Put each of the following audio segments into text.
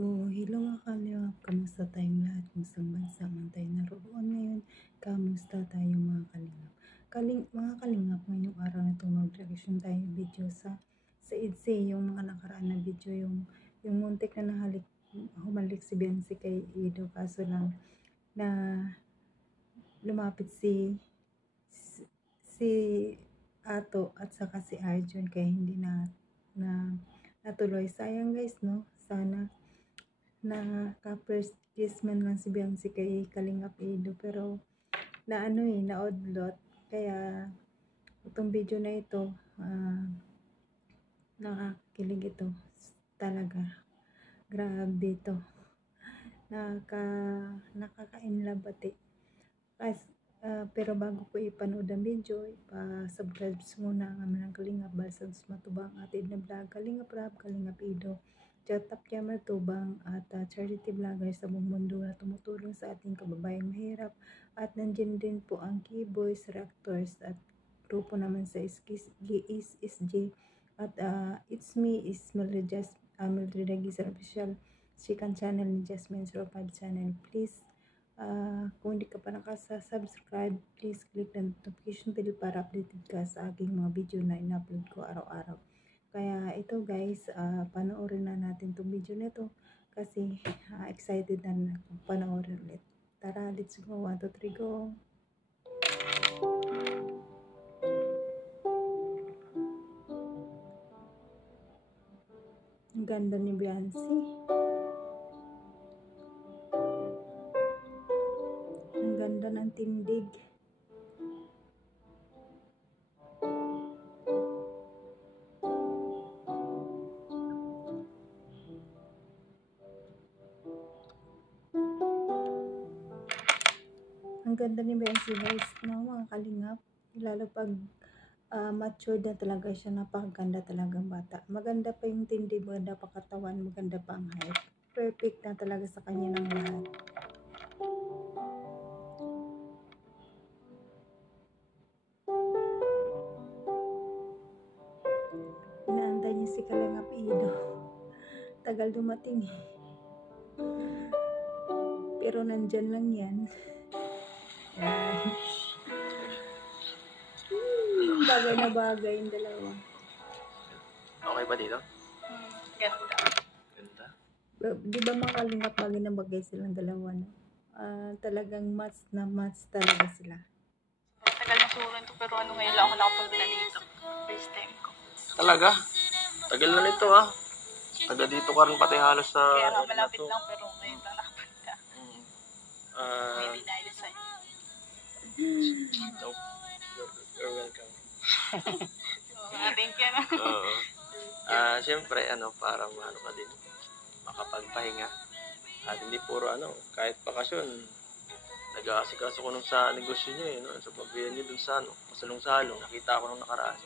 Hello mga kalingap, kamusta tayong lahat? Kung bansa man tayo naroon ngayon, kamusta tayo mga kalingap? Mga kalingap, ngayong araw na ito mag-reaction tayo video sa EDSA, yung mga nakaraan na video, yung muntik na humalik si Biancy kay Ido, kaso lang na lumapit si Ato at saka si Arjun kaya hindi na natuloy. Sayang guys, no? Sana first kiss man lang si Biancy kay Kalingap Edo, pero naudlot. Kaya itong video na ito, nakakilig ito talaga, grabe ito, nakaka-inlove pero bago ko ipanood ang video, ipa-subscribe muna ang aming Kalingap Balsag Matubang atid na vlog, Kalingap Rap, Kalingap Ido, Chatap Yamer Tubang at charity vlogger sa buong mundo na tumutulong sa ating kababayang mahirap. At nandiyan din po ang Keyboys Reactors at grupo naman sa SG at It's Me is Mildred Regis official second channel ni Jasmine 05 channel. Please kung hindi ka pa nakasubscribe, please click the notification bell para updated ka sa aking mga video na in-upload ko araw-araw. Kaya ito guys, panoorin na natin itong video na ito kasi excited na panoorin ulit. Tara, let's go. 1, 2, 3, go! Ang ganda ni Biancy. Ang ganda ng tindig. Ang ganda ni Biancy guys, no, mga kalingap. Lalo pag matured na talaga siya, napakaganda talagang bata. Maganda pa yung tindi, maganda pa katawan, maganda pa ang height. Perfect na talaga sa kanya ng lahat. Inaantay niya si Kalingap Ido. Tagal dumating eh. Pero nandyan lang yan. Yan. Bagay na bagay yung dalawa. Okay ba dito? Ganda. Ganda. Di ba mga kalingap, bagay na bagay silang dalawa, no? Talagang match na match talaga sila. Tagal na siguro ito, pero ngayon lang ako nakapunta dito. First time ko. Talaga? Tagal na nito ah. Taga dito ka rin pati halos sa... Kaya nga malapit lang, pero ngayon lang nakapunta. Maybe dahil sa'yo. Nope. You're welcome. Thank you na. Siyempre, para ka din, makapagpahinga. At hindi puro kahit bakasyon, nag-aasikaso ko nung sa negosyo niyo no? Sa pagbiyan niyo dun sa pasalong-salong, nakita ko nung nakaraan.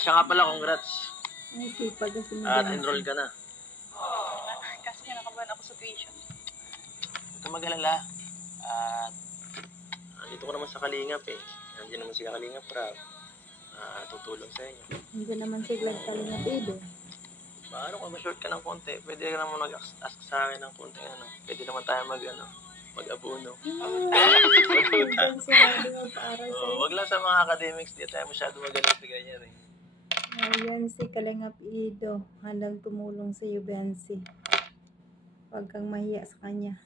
Siya nga pala, congrats. Ay, sipag kasi At enroll ka na. Kasi kinakabahan ako sa tuition. Huwag kang mag-alala. At dito ko naman sa Kalingap eh. Nandiyan naman si Kalingap Rap. Tutulong sa inyo. Hindi naman siglang Kalingap Ido. Kung ma-short ka ng konti, pwede ka naman mag-ask sa akin ng konti. Pwede naman tayo mag-abuno. Wag lang sa mga academics, di tayo masyado magaling sa ganyan eh. Ayan si Kalingap Ido, handang tumulong sa iyo, Biancy. Huwag kang mahiya sa kanya.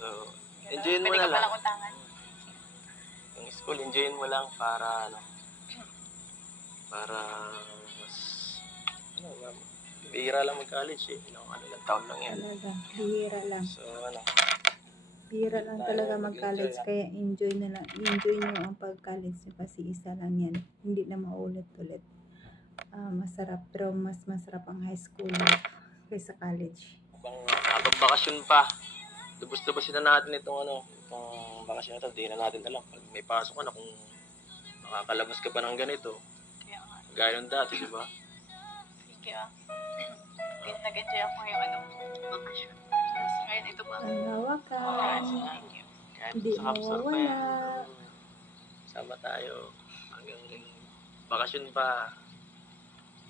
So, enjoyin mo na lang. Pwede ka palang utangan. Yung school, enjoyin mo lang para mas bihira lang mag-college eh. Lang taon lang yan. Talaga, bihira lang. So, Bihira lang talaga mag-college, kaya enjoy nyo ang pag-college nyo kasi isa lang yan. Hindi na maulit-ulit. Masarap, pero mas masarap ang high school kaysa college. Habang bakasyon pa, lubos-lubosin na natin itong bakasyon na ito. Di na natin alam. Pag may pasok ka na kung makakalabas ka ba ng ganito. Gaya ng dati, di ba? Thank you. Nag-enjoy ako ngayong bakasyon. Ngayon ito pa. Ang hawakan. Thank you. Kahit Hindi sa kapsar pa yan. mawawala. Sama tayo. Hanggang bakasyon pa.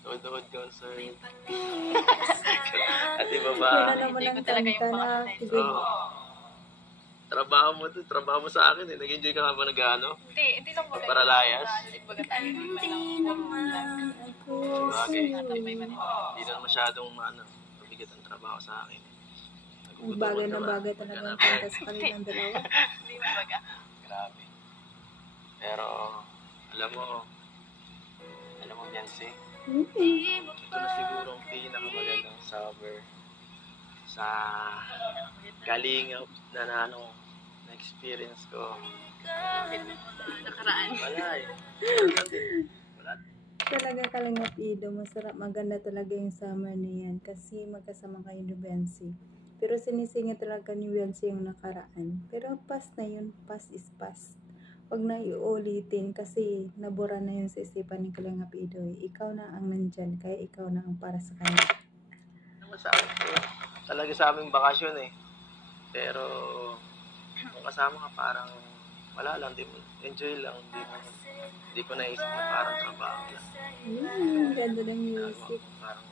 Tuhod concert. At iba ba? Wala naman Hindi ko ang talaga kanta yung na mga kilig. Oo. Trabaho mo sa akin eh. Nag-enjoy ka nga ba nag-ano? Hindi lang maganda. Paralayas? Baga tayo, hindi man lang. Ako Bagay. sa'yo. Hindi na masyadong mabigat ang trabaho sa akin. Ang bagay na bagay talaga ang kanta sa kanilang dalawa. Hindi man baga. Grabe. Pero, alam mo, Biancy, ito na siguro ang pinakamagandang summer sa kalingap na na-experience ko. Nakaraan. Wala eh. Wala. Talaga Kalingap Ido, masarap, maganda talaga yung summer na yan kasi magkasama kayo ni Biancy. Pero sinisingit talaga ni Biancy yung nakaraan. Pero past na yun, past is past. Huwag na iulitin kasi nabura na yun sa isipan ni Kalingap Ido. Ikaw na ang nandyan, kaya ikaw na ang para sa kanya. Naman sa akin ko, talaga sa aming bakasyon eh. Pero, kung kasama ka parang wala lang, enjoy lang, hindi ko naisip na parang trabaho lang. Ganda ng music. Parang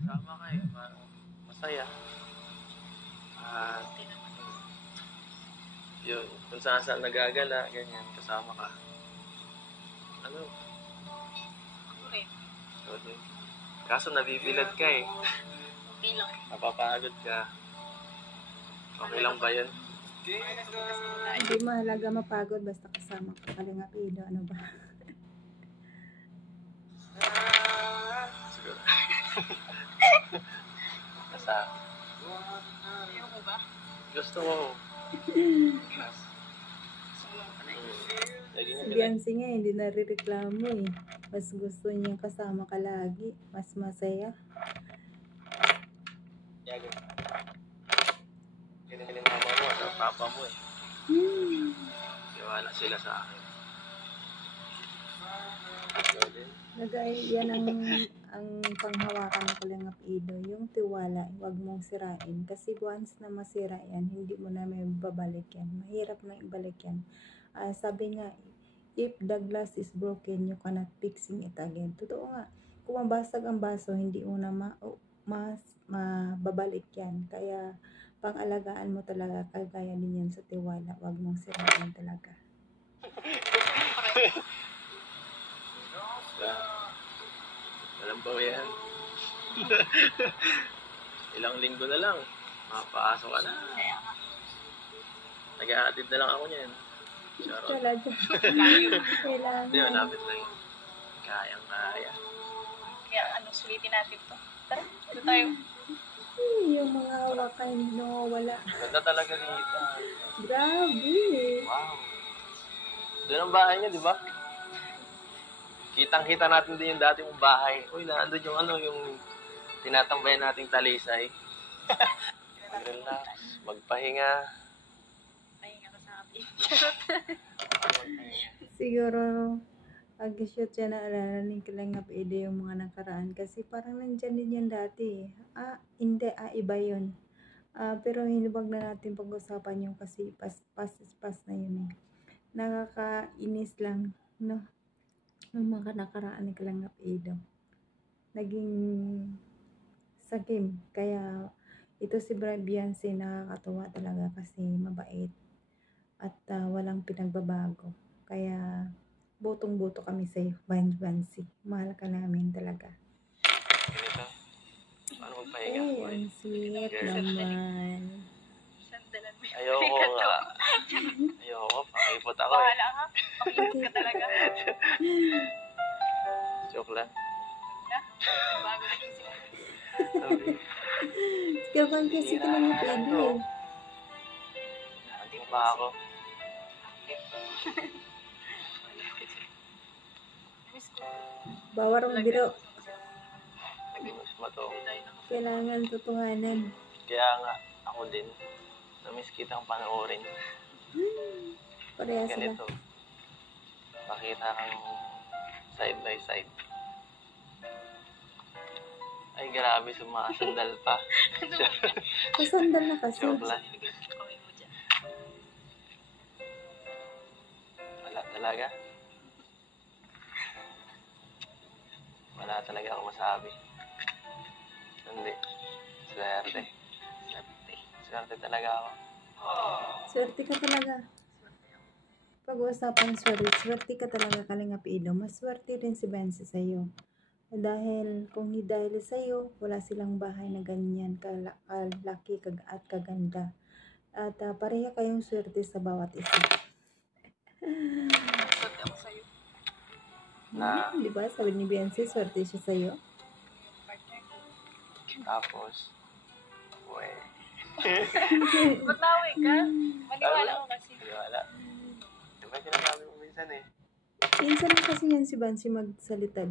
kasama ka eh, parang masaya. At yun, kung saan nagagala, ganyan, kasama ka. Ano? Okay. So, kaso nabibilad ka eh. Okay lang. Napapagod ka. Okay lang ba yun? Hindi mahalaga mapagod basta kasama ka Kalingap Ido. Ano ba? Siguro. Kasama. Ayaw mo ba? Gusto mo. Si Biancy nga hindi narireklamo eh. Mas gusto niya kasama ka lagi. Mas masaya. Yago. Ganun yung mama mo at papa mo eh. Tiwala sila sa akin. Yan ang panghawakan ng Kalingap Ido. Yung tiwala, huwag mong sirain. Kasi once na masira yan, hindi mo na may babalik yan. Mahirap na ibalik yan. Sabi nga, if the glass is broken, you cannot fixing it again. Totoo nga. Kung mabasag ang baso, hindi mo na mababalik yan. Kaya, pang-alagaan mo talaga, kagaya din yan sa tiwala. Huwag mong sirain talaga. Alam ba yan? Ilang linggo na lang. Makapasok ka na. Kaya nga. Nag-a-attend na lang ako niyan. Charot. Talaga. Hindi, Kailangan. malapit lang yun. Kayang-kaya. Kaya sulitin natin to. Tara, ito tayo. Yung mga hawakan hindi nawawala. Ganda talaga dito. Grabe. Wow. Doon ang bahay niya, di ba? Kitang-kita natin din yung dati mong bahay. Uy, naandun yung yung tinatambayan nating talisay. Mag-relax, magpahinga. Pahinga ka sa akin. Siguro, pag-shoot siya na alala ni Kalingap Ido yung mga nakaraan. Kasi parang nandyan din yan dati. Hindi, iba yun. Pero hinubag na natin pag-usapan yung kasi pas na yun eh. Nakakainis lang, no? Yung mga nakaraan ni Kalingap Ido. Naging sakim. Kaya, ito si Biancy nakakatuwa talaga kasi mabait. At walang pinagbabago. Kaya, butong-buto kami sa'yo, Biancy. Mahal ka namin talaga. Ganito. Paano magpahinga? Ang sweet naman. Sandalan mo. Ayoko nga. Ayoko, pakipot ako eh. Bahala ka. Pakipot ka talaga. Joke lang. Na? Bago na isip. Sabi, Kapag kasi Kalingap Ido eh. ano ba ako? Miss ko. Bawar ang biro. Mas mato. Kailangan totohanan. Kaya nga, ako din. Namiss kitang panoorin. Parehas sila. Ganito. Makita kang side by side. Ay, grabe, sumasandal pa. Masandal na kasi. Joke lang. Kawin mo dyan. Wala talaga. Wala talaga akong masabi. Hindi. Swerte. Swerte talaga ako. Swerte ka talaga. Pag-uusapan swerte, swerte ka talaga Kalingap Ido. Mas swerte rin si Bensi sa'yo. Dahil kung hindi dahil sa'yo, wala silang bahay na ganyan kalaki at kaganda. At pareha kayong swerte sa bawat isa. Swerte ako sa'yo. Di ba? Sabi ni Bensi, swerte siya sa'yo. Partner ko. Tapos, uwe. Ba't nawi ka? Maniwala ko kasi. Wala. Diba sinasabi mo minsan eh? Minsan lang kasi yan si Bensi magsalita,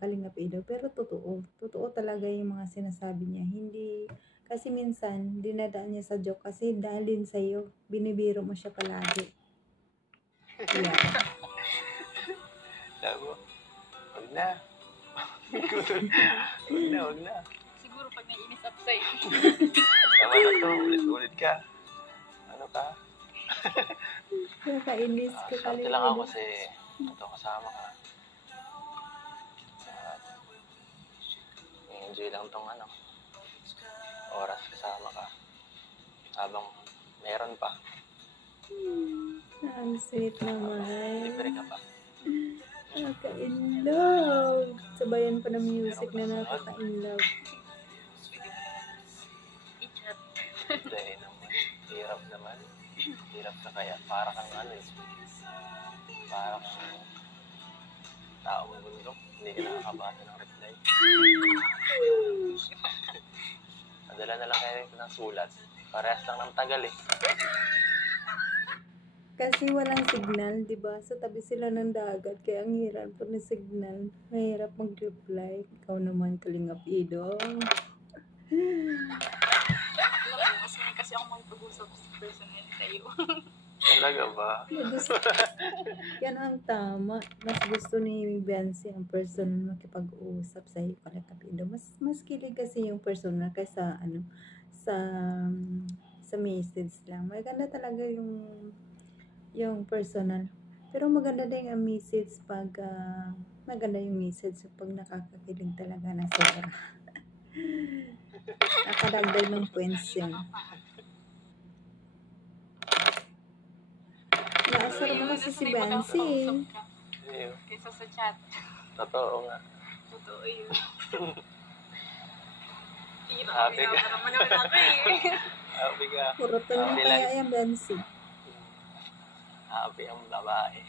Kalingap Ido. Pero totoo. Totoo talaga yung mga sinasabi niya. Hindi, kasi minsan, dinadaan niya sa joke. Kasi dahil din sa'yo, binibiro mo siya palagi. Yeah. Sabi mo, wag na. Wag na. Siguro pag naiinis ako sa'yo. Tama na to, ulit-ulit ka. Ano ka? Nakainis ka Swerte Kalingap lang ako Ido. kasi ito kasama ka. At enjoy lang tong oras kasama ka. Habang meron pa, Ang sweet naman. libre ka pa. Nakaka-inlove. Sabayan pa ng music na nakaka-inlove. I-chat. Dahil naman, hirap naman. Hirap na kaya. Para kang para kang taong bundok. Hindi ka nakakabasa ng reply. Nadala na lang kayo ng sulat. Parehas lang ng tagal eh. Kasi walang signal, di ba? Sa tabi sila ng dagat, kaya ang hirap po ng signal. Mahirap mag-reply. Ikaw naman, Kalingap Ido. Kasi ako magpag-usap sa personal sa'yo. Talaga ba? Yan ang tama. Mas gusto ni Bensi ang personal makipag-usap sa iyo, Kalingap Ido. Mas kilig kasi yung personal kaysa sa message lang. Maganda talaga yung personal. Pero maganda din ang message pag maganda yung message pag nakakakilig talaga na sobra. Nakadagdag ng points yun. Naasar mo kasi si Bensi. Ayun. Kaysa sa chat. Totoo nga. Totoo yun. Hirap Happy ka. naman naman ako eh. Happy ka. Purutan mo kaya yung Bensi. Happy ang babae.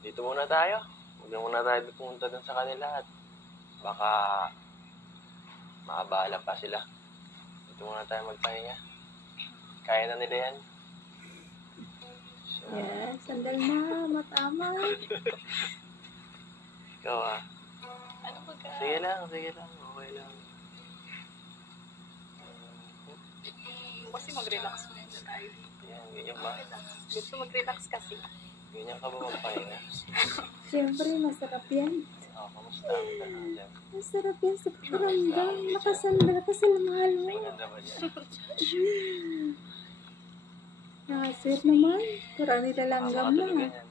Dito muna tayo. Huwag na muna tayo pumunta dun sa kanila at baka maabala pa sila. Dito muna tayo magpahinga. Kaya na nila yan. Yeah, sandal na, matama. Ikaw Ano ba ka? Sige lang. Okay lang. Kasi mag-relax muna tayo. Yan, ganyan ba? Gusto mag-relax kasi. Ganyan ka ba magpahinga? Siyempre, masarap yan. Kamusta ka dyan? Masarap yan sa pakiramdam. Nakasandal ka sa mahal mo. Ang ganda ba dyan? Sweet naman. Parang nilalanggam Makakatulog na. ganyan.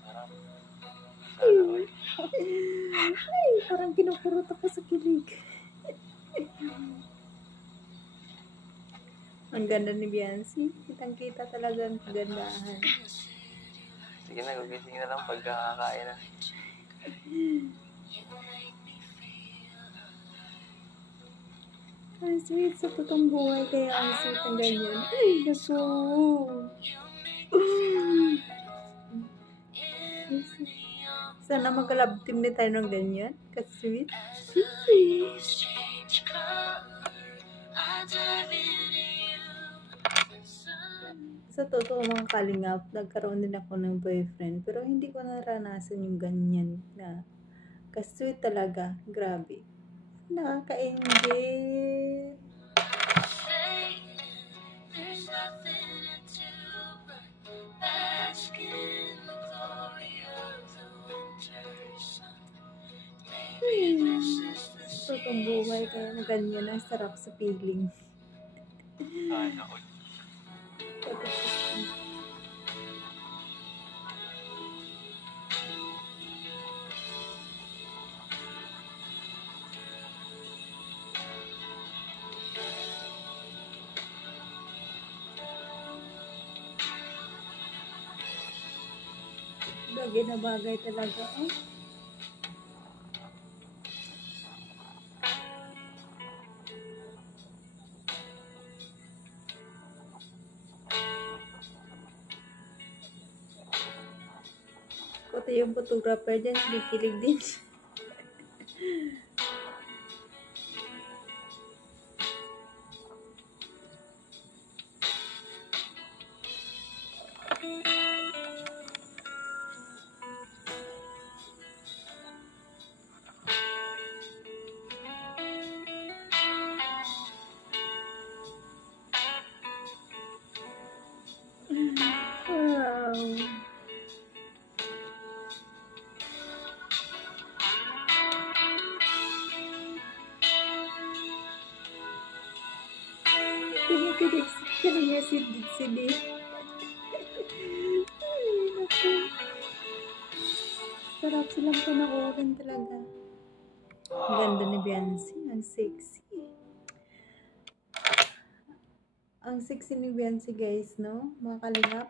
Sarap. Sana all. Ay, parang kinukurot ako sa kilig. Ang ganda ni Biancy. Kitang-kita talaga ang kagandahan. Sige na, gugising na lang pagkakakain na. Ang sweet sa totoong buhay. Kaya ang sweet ang ganyan. Ay, naku. Sana mag-love team na tayo ng ganyan. Ka-sweet. Sa totoo mga kalingap, nagkaroon din ako ng boyfriend. Pero hindi ko naranasan yung ganyan na ka-sweet talaga. Grabe. Nakaka-enjoy. Totoong buhay kaya ganyan ang sarap sa feeling. Sana all. Bagay na bagay talaga. Oh. Pati yung photographer dyan, kinikilig din. Wow. Kinikilig niya si D. Ay, naku. Sarap silang panoorin talaga. Ang ganda ni Beyonce. Ang sexy. Ang sexy ni Beyonce, guys, no? Mga kalingap.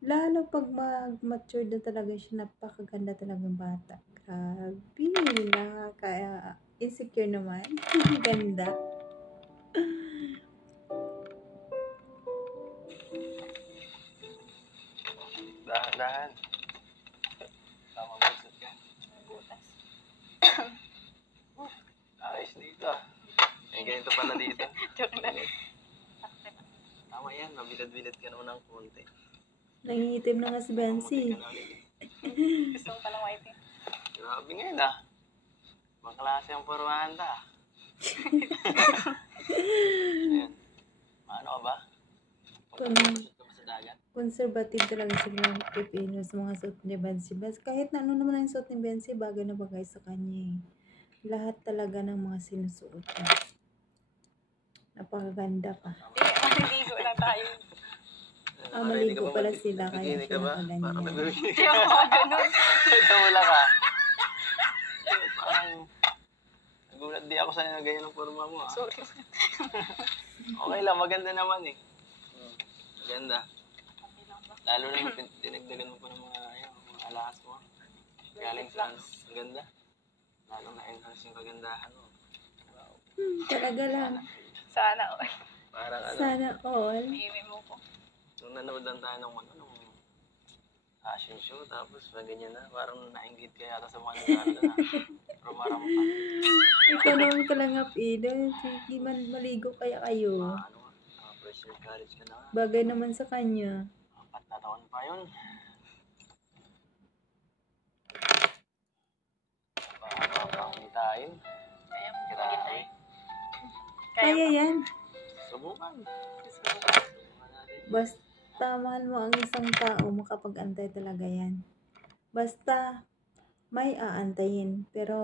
Lalo pag mag-mature na talaga siya, napakaganda talagang bata. Grabe. Kaya insecure naman. Ganda. Dahan-dahan. Tama mo isot ka. Butas. Ayos dito ah. May ganito pala dito. Joke lang. Tama yan, mabilad-bilad ka naman ng konti. Nangingitim na nga si Beyonce. Mamuti ka na ulit. Gusto ko palang white. Grabe ngayon ah. Maklase ang pormanda ah. Ayan. Maano ka ba? Pagkakusot ka ba sa dagat? Conservative talaga sila ng Pilipino sa mga suot ni Beyonce. Kahit na ano naman ang suot ni Beyonce, bagay na bagay sa kanya eh. Lahat talaga ng mga sinusuot niya. Napakaganda pa. Maliligo lang tayo. Maligo pala sila kaya Nagbibigay ka ba? sila Parang ganyan. nagbibigay Hindi ako ganun. Ito wala ka. Parang nagulat di ako sa'yo na ganyan ang forma mo ah. Sorry. Okay lang, maganda naman eh. Maganda. Okay lang ba? Lalo na yung dinagdagan mo pa ng mga alahas mo. Galing sa ano, ang ganda. Lalo na-enhance yung kagandahan mo. Wow. Talaga lang. Sana all. Parang ano, Sana all. Iiwi mo ko. nung nanood lang tayo ng nung fashion show, tapos pag ganyan na, parang nainggit ka yata sa mga nagkano na. Rumaram pa. Ikaw naman kalangap ina. Hindi man maligo kaya kayo. First year college ka na. Bagay naman sa kanya. 4 na taon pa yun. Baka pakitain. Kaya mo Grabe. maghintay. Kaya yan. Subukan. Subukan natin. Basta mahal mo ang isang tao, makapag-antay talaga yan. Basta may aantayin. Pero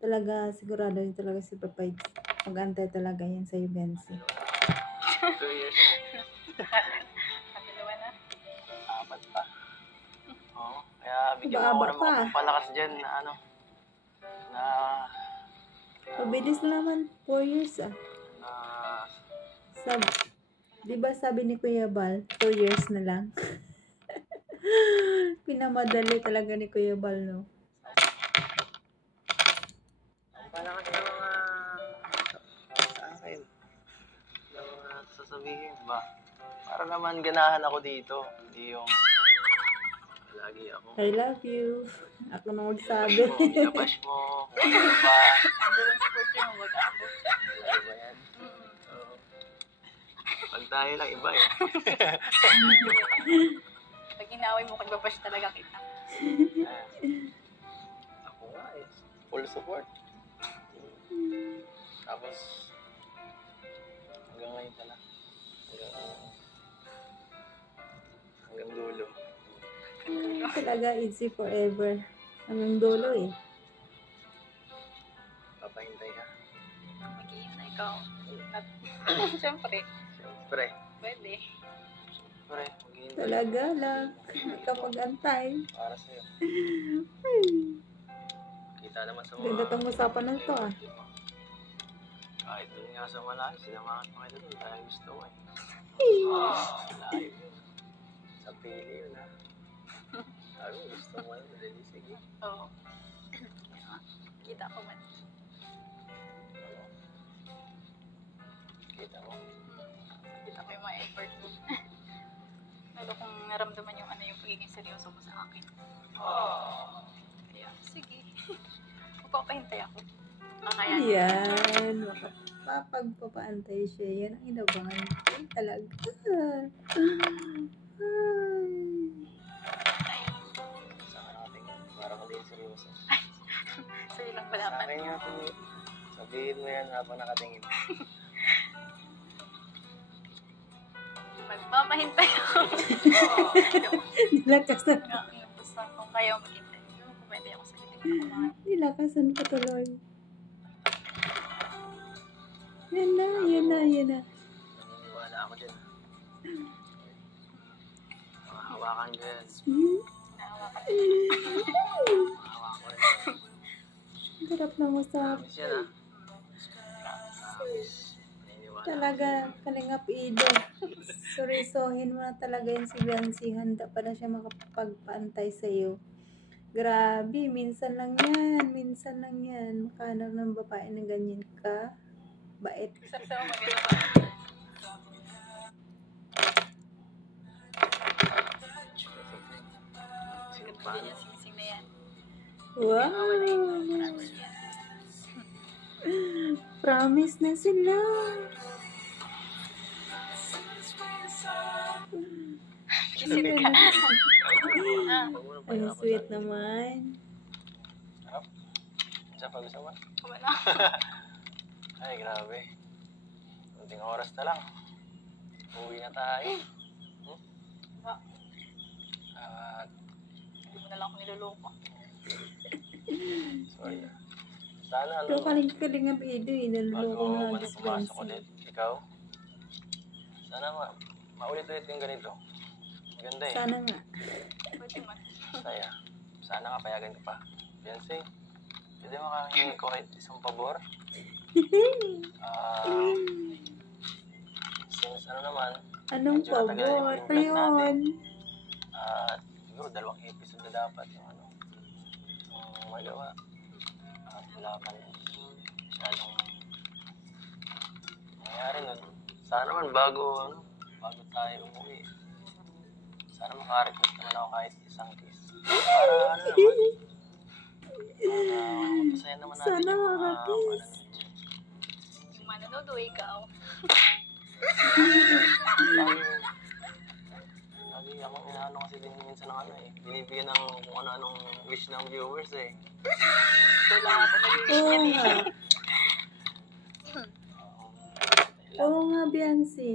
talaga sigurado yun talaga si Papay. Mag-antay talaga yan sa'yo, Beyonce. 2 years. Dalawa na. 4 pa. Oo. Kaya bigyan mo Iba-aba ako ng mga pa. palakas dyan na ano. Na Mabilis na naman. 4 years ah. Di ba sabi ni Kuya Bal, 2 years na lang? Pinamadali talaga ni Kuya Bal, no? ang palakas na mga sa akin. Na mga sasabihin ba? Para naman ganahan ako dito. Hindi yung lagi ako. I love you. Ako na magsabi. Binabash mo. Kung ano ba. Hindi yung support yung mag-aabot. Lagi ba yan? Oo. Pag tayo lang, iba eh. Pag inaway mo, kagbabash talaga kita. Ako nga eh. Full support. Tapos, hanggang ngayon pala. Hanggang dulo. Talaga, easy forever. Hanggang dulo eh. Papahintay ka. Mag-iintay ka. At, siyempre, Siyempre. pwede. Siyempre. Maghihintay. Talaga lang. Kapag-antay. Para sa'yo. Kita naman sa mga... Ganda tong usapan na to ah. Kahit dun nga sa malayo, sinamahan pa kita dun. Dahil gusto ko eh. Live yun. Sa pili yun ha. Sabi mo, gusto mo ano, dali, sige. Oo. Kita ko man. Ano? Kita mo? Kita ko yung mga effort mo. Lalo kung naramdaman yung yung pagiging seryoso mo sa akin. Kaya, sige. Magpapahintay ako. Kakayanin. Yan. Makapagpapaantay siya. Yan ang inabangan ko talaga. Ay. Saan natin? Parang hindi seryoso. Sa'yo lang Sa palapan. akin nga po. Sabihin mo yan habang nakatingin. Magpapahintay ako. Nilakasan. Basta kung kaya mo maghintay. Pwede ako sa'yo. Hindi ko naman. Nilakasan pa tuloy. Yan na, yan na, yan na. Naniniwala ako dyan. Hawakan ko yan. Nahawakan. Hawakan ko rin. Sarap ng usap. Promise yan, ha? Promise. Naniniwala. Talaga, Kalingap Ido. Surisohin mo na talaga yan si Biancy. Handa pa na siya makapagpaantay sa'yo. Grabe, minsan lang yan. Minsan lang yan. Makahanap ng babae na ganyan ka. Bait. Sasawa maganda pa. Sige pa. Hindi niya sinising na yan. Wow! Promise yan. Promise na sila. Kisit ka. Ang sweet naman. Harap. Sa pag-usapan. Kumana. Ay, grabe. Kunting oras na lang. Uwi na tayo. At, Hindi mo na lang ako niloloko. sorry. Sana, Ikaw Kalingap Ido. Inaluloko bago na ulit pumasok Biancy. ulit, ikaw, sana maulit-ulit yung ganito. Ganda eh. Sana nga. Pwede man. Saya. Sana nga payagan ka pa. Beyonce, pwede makahingi ko kahit isang pabor? Since ano naman, Anong medyo natagal pabor? yung vlog natin. Yun. Siguro 2 episode na dapat yung yung magawa. Wala pa rin masyadong nangyari nun. Sana naman bago tayo umuwi. Sana makarequest naman ako kahit isang kiss. Para ano naman. Masaya naman natin Sana yung mga makakiss. Kung manonood o ikaw. Lagi akong inaano kasi din minsan ng binibigyan ng kung ano-anong wish ng viewers eh. Wala ako nag-wish Oo yan nga. eh. Oo nga, Biancy.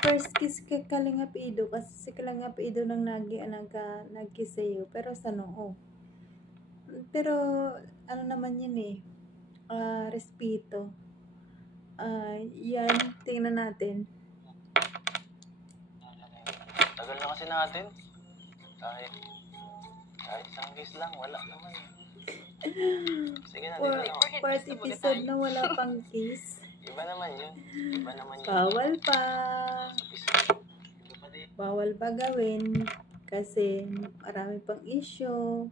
First kiss kay Kalingap Ido kasi si Kalingap Ido nang nag-kiss sa'yo. Pero sa noo. Pero, ano naman yun eh. Respeto. Yan, tingnan natin. Tagal na kasi natin. Kahit isang kiss lang, wala naman. Sige na, dito na. Fourth episode na wala pang kiss. Iba naman yun. Iba naman yun. Bawal pa. Iba pa din. Bawal pa gawin. Kasi marami pang issue.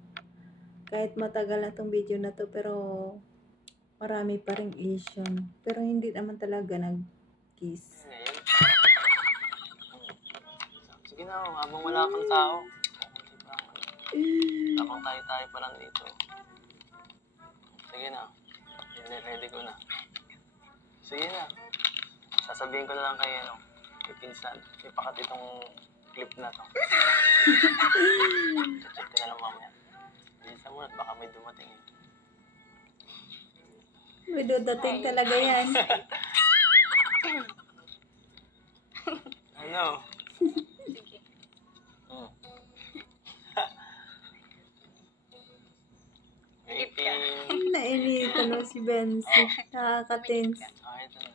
Kahit matagal na tong video na to, pero marami pa ring issue. Pero hindi naman talaga nag-kiss. Ngayon. Sige na, habang wala kang tao. Habang tayo pa lang dito. Sige na. Ready ko na. Sige na. Sasabihin ko na lang kay kay pinsan. Ipakat itong clip na to. Check ko na lang mamaya. Bilisan mo na, baka may dumating eh. May dadating talaga yan. Ano? Sige. Waiting. Nainitan mo si Benzi. Nakaka-tense. Okay, ito na.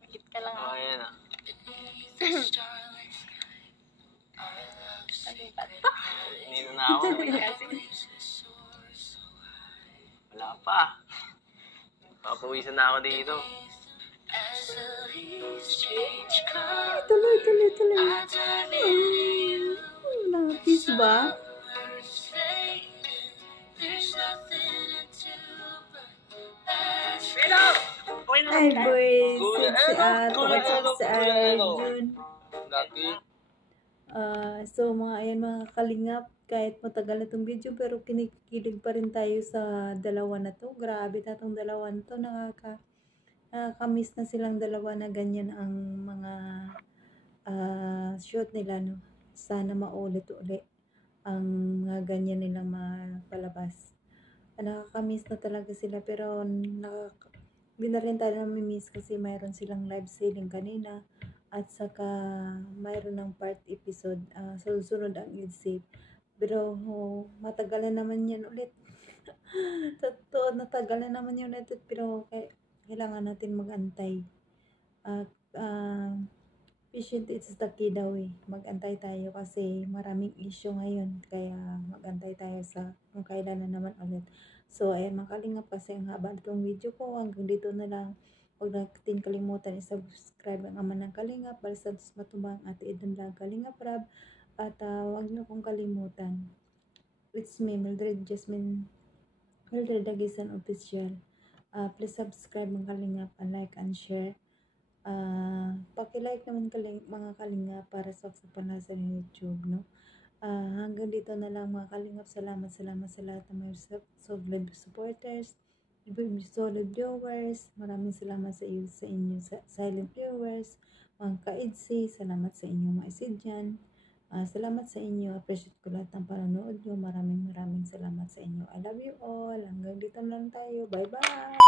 Magkit ka lang. Okay, yan ah. Ano ba? Nino na ako. Kasi Wala pa. Papawisan na ako dito. Tuloy. Nakakis ba? ba? Ay, boy. Si Arjun. Dati. So mga ayan mga kalingap, kahit matagal na itong video pero kinikilig pa rin tayo sa dalawa na to. Grabe na itong dalawa na to. Nakakamiss na silang dalawa na ganyan ang mga shoot nila, no? Sana maulit-ulit ang mga ganyan nilang mapalabas. Nakakamiss na talaga sila pero hindi na rin tayo namimiss kasi mayroon silang live selling kanina at saka mayroon ng part episode susunod ang EDSAFE pero matagal na naman yan ulit. Totoo, natagal na naman yun ulit pero kailangan natin magantay at patient is the key daw eh. Magantay tayo kasi maraming issue ngayon. Kaya magantay tayo sa kung kailan na naman ulit. So, ayan mga kalingap kasi ang haba nitong video ko. Hanggang dito na lang. Huwag natin kalimutan i-subscribe ang Ama ng Kalingap, Bal Santos Matubang, Ate Edon Lang, Kalingap Rab. At huwag niyo kong kalimutan. It's me, Mildred Jasmine, Mildred Dagisan Official. Please subscribe mga kalingap and like and share. Paki-like naman mga kalingap para sa panasa ng YouTube, no? Hanggang dito na lang mga kalingap. Salamat sa lahat ng mga solid supporters, solid viewers. Maraming salamat sa inyo silent viewers, mga ka-EDSI. Salamat sa inyo mga isidyan. Salamat sa inyo. Appreciate ko lahat ng panonood nyo. Maraming salamat sa inyo. I love you all. Hanggang dito na lang tayo. Bye bye.